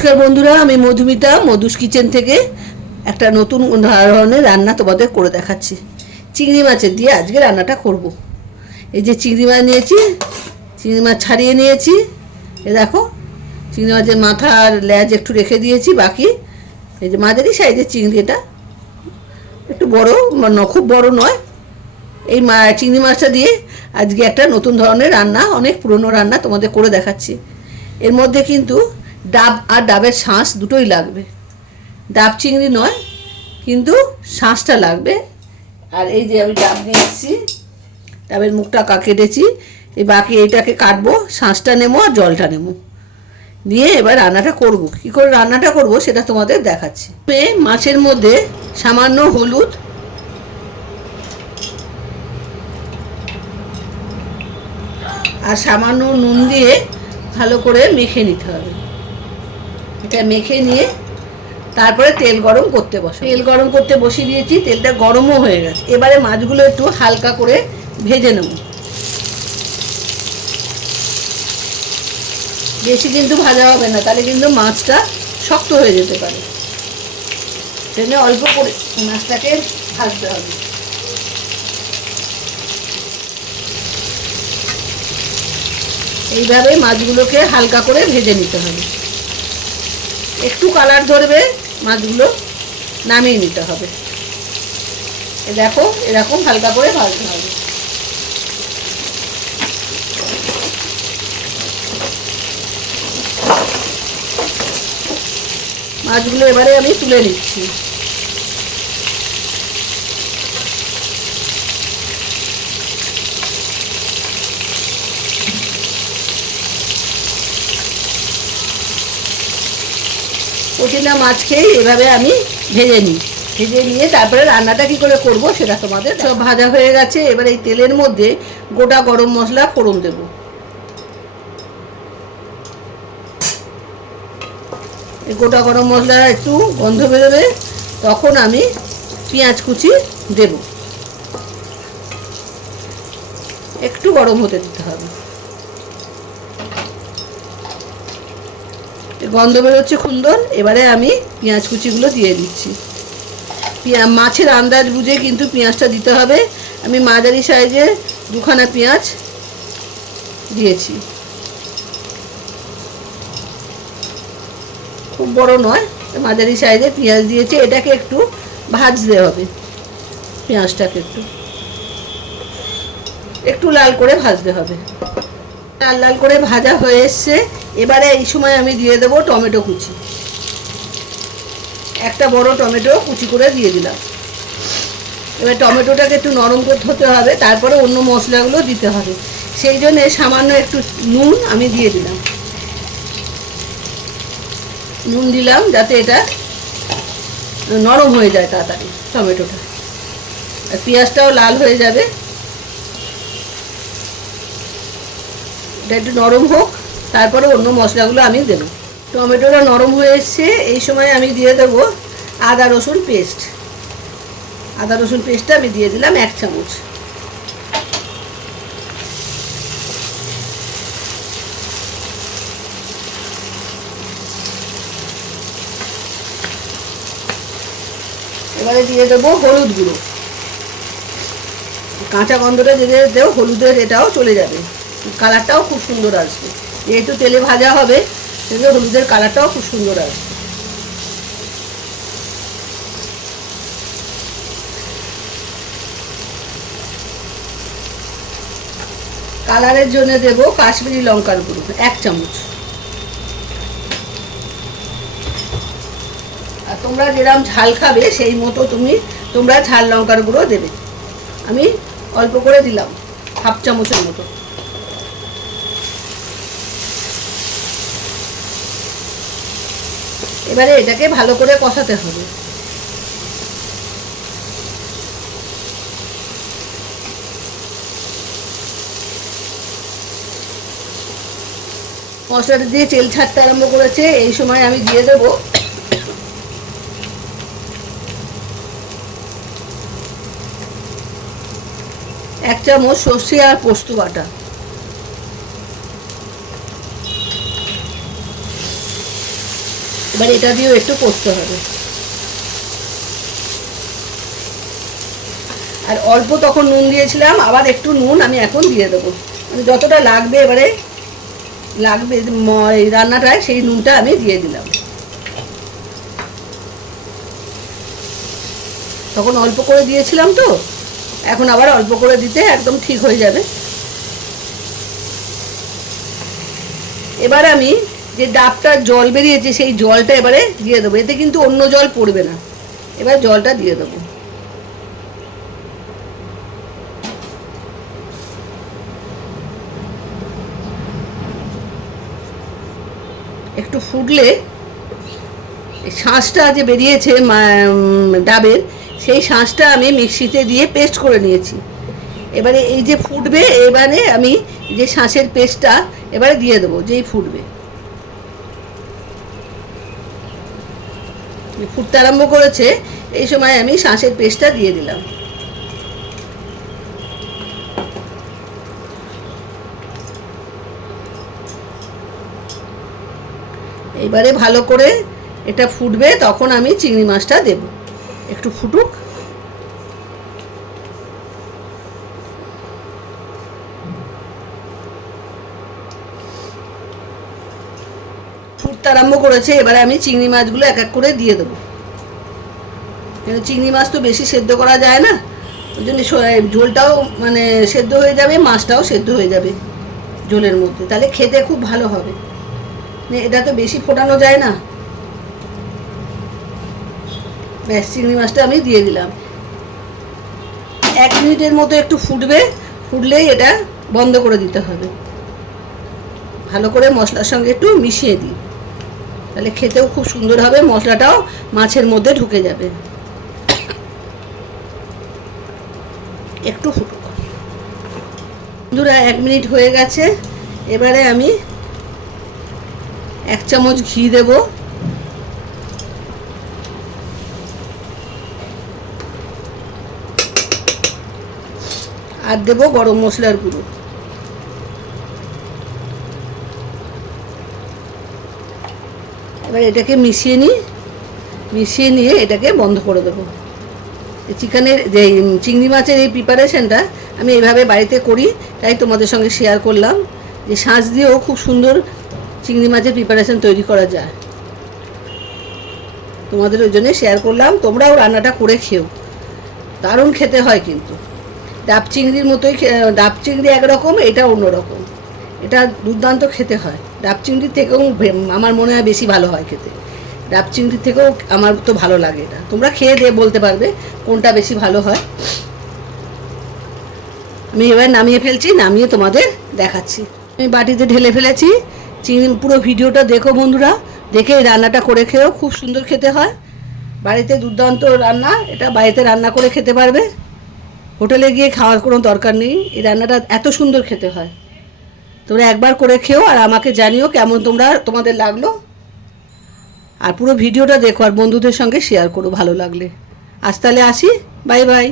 নমস্কার বন্ধুরা, আমি মধুমিতা মধুস কিচেন থেকে একটা নতুন ধরনের রান্না তোমাদের করে দেখাচ্ছি। চিংড়ি মাছের দিয়ে আজকে রান্নাটা করব। এই যে চিংড়ি মাছ নিয়েছি, চিংড়ি মাছ ছাড়িয়ে নিয়েছি। এ দেখো, চিংড়ি মাছের মাথা আর লেজ একটু রেখে দিয়েছি, বাকি এই যে মাঝারি সাইজের চিংড়ি, এটা একটু বড়, খুব বড় নয়। এই চিংড়ি মাছটা দিয়ে আজকে একটা নতুন ধরনের রান্না, অনেক পুরনো রান্না তোমাদের করে দেখাচ্ছি। এর মধ্যে কিন্তু ডাব আর ডাবের শাঁস দুটোই লাগবে। ডাব চিংড়ি নয়, কিন্তু শাঁসটা লাগবে। আর এই যে আমি ডাব নিয়ে এসেছি, ডাবের মুখটা কেটেছি। এই বাকি এইটাকে কাটবো, শাঁসটা নেবো আর জলটা নেবো, দিয়ে এবার রান্নাটা করব। কী করে রান্নাটা করব সেটা তোমাদের দেখাচ্ছি। মাছের মধ্যে সামান্য হলুদ, আর সামান্য নুন দিয়ে ভালো করে মেখে নিতে হবে। এটা মেখে নিয়ে তারপরে তেল গরম করতে বসিয়ে দিয়েছি। তেলটা গরমও হয়ে গেছে। এবারে মাছগুলো একটু হালকা করে ভেজে নেব। বেশি কিন্তু ভাজা হবে না, তাহলে কিন্তু মাছটা শক্ত হয়ে যেতে পারে। সেজন্য অল্প করে মাছটাকে ভাজতে হবে। এইভাবে মাছগুলোকে হালকা করে ভেজে নিতে হবে। একটু কালার ধরবে, মাছগুলো নামিয়ে নিতে হবে। দেখো, এরকম হালকা করে ভাজতে হবে। মাছগুলো এবারে আমি তুলে নিচ্ছি। প্রতিটা মাছকেই এভাবে আমি ভেজে নিই। ভেজে নিয়ে তারপরে রান্নাটা কী করে করব সেটা তোমাদের। সব ভাজা হয়ে গেছে। এবার এই তেলের মধ্যে গোটা গরম মশলা ফোড়ন দেব। এই গোটা গরম মশলা একটু গন্ধ বেরোবে, তখন আমি পেঁয়াজ কুচি দেব। একটু গরম হতে দিতে হবে। গন্ধ বেরোচ্ছে সুন্দর। এবারে আমি পেঁয়াজ কুচিগুলো দিয়ে দিচ্ছি। মাছের আন্দাজ বুঝে কিন্তু পেঁয়াজটা দিতে হবে। আমি মাঝারি সাইজের দুখানা পেঁয়াজ দিয়েছি, খুব বড় নয়, মাঝারি সাইজের পেঁয়াজ দিয়েছি। এটাকে একটু ভাজতে হবে। পেঁয়াজটাকে একটু লাল করে ভাজতে হবে। লাল লাল করে ভাজা হয়ে এসছে। এবারে এই সময় আমি দিয়ে দেবো টমেটো কুচি। একটা বড় টমেটো কুচি করে দিয়ে দিলাম। এবার টমেটোটাকে একটু নরম করে হতে হবে, তারপরে অন্য মশলাগুলো দিতে হবে। সেই জন্যে সামান্য একটু নুন আমি দিয়ে দিলাম। নুন দিলাম যাতে এটা নরম হয়ে যায় তাড়াতাড়ি টমেটোটা, আর পেঁয়াজটাও লাল হয়ে যাবে। এটা একটু নরম হোক, তারপরে অন্য মশলাগুলো আমি দেবো। টমেটোটা নরম হয়ে এসছে। এই সময় আমি দিয়ে দেবো আদা রসুন পেস্ট। আদা রসুন পেস্টটা আমি দিয়ে দিলাম 1 চামচ। এবারে দিয়ে দেবো হলুদ গুঁড়ো। কাঁচা গন্ধটা যদি দেও হলুদের, এটাও চলে যাবে, কালারটাও খুব সুন্দর আসবে। যেহেতু তেলে ভাজা হবে, সেজন্য হলুদের কালারটাও খুব সুন্দর আসবে। কালারের জন্য দেবো কাশ্মীরি লঙ্কার গুঁড়ো 1 চামচ। আর তোমরা যেরকম ঝাল খাবে সেই মতো তোমরা ঝাল লঙ্কার গুঁড়ো দেবে। আমি অল্প করে দিলাম, 1/2 চামচের মতো। এবারে এটাকে ভালো করে কষাতে হবে। মশলাটা দিয়ে তেল ছাড়তে আরম্ভ করেছে। এই সময় আমি দিয়ে দেবো 1 চামচ সর্ষে আর পোস্ত বাটা। এবার এটা দিয়েও একটু কষতে হবে। আর অল্প তখন নুন দিয়েছিলাম, আবার একটু নুন আমি এখন দিয়ে দেবো, মানে যতটা লাগবে এবারে লাগবে এই রান্নাটায় সেই নুনটা আমি দিয়ে দিলাম। তখন অল্প করে দিয়েছিলাম তো, এখন আবার অল্প করে দিতে একদম ঠিক হয়ে যাবে। এবার আমি যে ডাবটার জল বেরিয়েছে সেই জলটা এবারে দিয়ে দেবো, এতে কিন্তু অন্য জল পড়বে না। এবার জলটা দিয়ে দেবো। একটু ফুটলে শাঁসটা যে বেরিয়েছে ডাবের, সেই শাঁসটা আমি মিক্সিতে দিয়ে পেস্ট করে নিয়েছি। এবারে এই যে ফুটবে, এবারে আমি যে শাঁসের পেস্টটা এবারে দিয়ে দেবো। যেই ফুটবে, ফুটতে আরম্ভ করেছে, এই সময় আমি শাঁসের পেস্টটা দিয়ে দিলাম। এবারে ভালো করে এটা ফুটবে, তখন আমি চিংড়ি মাছটা দেব। একটু ফুটুক। ফুটতে আরম্ভ করেছে, এবারে আমি চিংড়ি মাছগুলো এক এক করে দিয়ে দেবো। কিন্তু চিংড়ি মাছ তো বেশি সেদ্ধ করা যায় না, ওই জন্য ঝোলটাও মানে সেদ্ধ হয়ে যাবে, মাছটাও সেদ্ধ হয়ে যাবে ঝোলের মধ্যে, তাহলে খেতে খুব ভালো হবে। এটা তো বেশি ফোটানো যায় না। ব্যাস, চিংড়ি মাছটা আমি দিয়ে দিলাম। 1 মিনিটের মতো একটু ফুটবে, ফুটলেই এটা বন্ধ করে দিতে হবে। ভালো করে মশলার সঙ্গে একটু মিশিয়ে দিই, তাহলে খেতেও খুব সুন্দর হবে, মশলাটাও মাছের মধ্যে ঢুকে যাবে। একটু ফুটুক বন্ধুরা। 1 মিনিট হয়ে গেছে, এবারে আমি 1 চামচ ঘি দেব। আর দেব গরম মশলার গুঁড়ো। এবার এটাকে মিশিয়ে নিয়ে এটাকে বন্ধ করে দেবো। চিকেনের যে চিংড়ি মাছের এই প্রিপারেশনটা আমি এইভাবে বাড়িতে করি, তাই তোমাদের সঙ্গে শেয়ার করলাম যে শাঁস দিয়েও খুব সুন্দর চিংড়ি মাছের প্রিপারেশন তৈরি করা যায়। তোমাদের ওই জন্যে শেয়ার করলাম, তোমরাও রান্নাটা করে খেও, দারুণ খেতে হয়। কিন্তু ডাব চিংড়ির মতোই, ডাব চিংড়ি একরকম, এটা অন্যরকম। এটা দুর্দান্ত খেতে হয়। ডাব চিংড়ির থেকেও আমার মনে হয় বেশি ভালো হয় খেতে। ডাব চিংড়ির থেকেও আমার তো ভালো লাগে এটা। তোমরা খেয়ে দিয়ে বলতে পারবে কোনটা বেশি ভালো হয়। আমি এবার নামিয়ে ফেলছি, নামিয়ে তোমাদের দেখাচ্ছি। আমি বাটিতে ঢেলে ফেলেছি চিংড়ি। পুরো ভিডিওটা দেখো বন্ধুরা, দেখে এই রান্নাটা করে খেয়েও খুব সুন্দর খেতে হয়। বাড়িতে দুর্দান্ত রান্না, এটা বাড়িতে রান্না করে খেতে পারবে, হোটেলে গিয়ে খাওয়ার কোনো দরকার নেই। এই রান্নাটা এত সুন্দর খেতে হয়। তোমরা একবার করে খেও আর আমাকে জানিও কেমন তোমাদের লাগলো। আর পুরো ভিডিওটা দেখো আর বন্ধুদের সঙ্গে শেয়ার করো ভালো লাগলে। আজ তাহলে আসি, বাই বাই।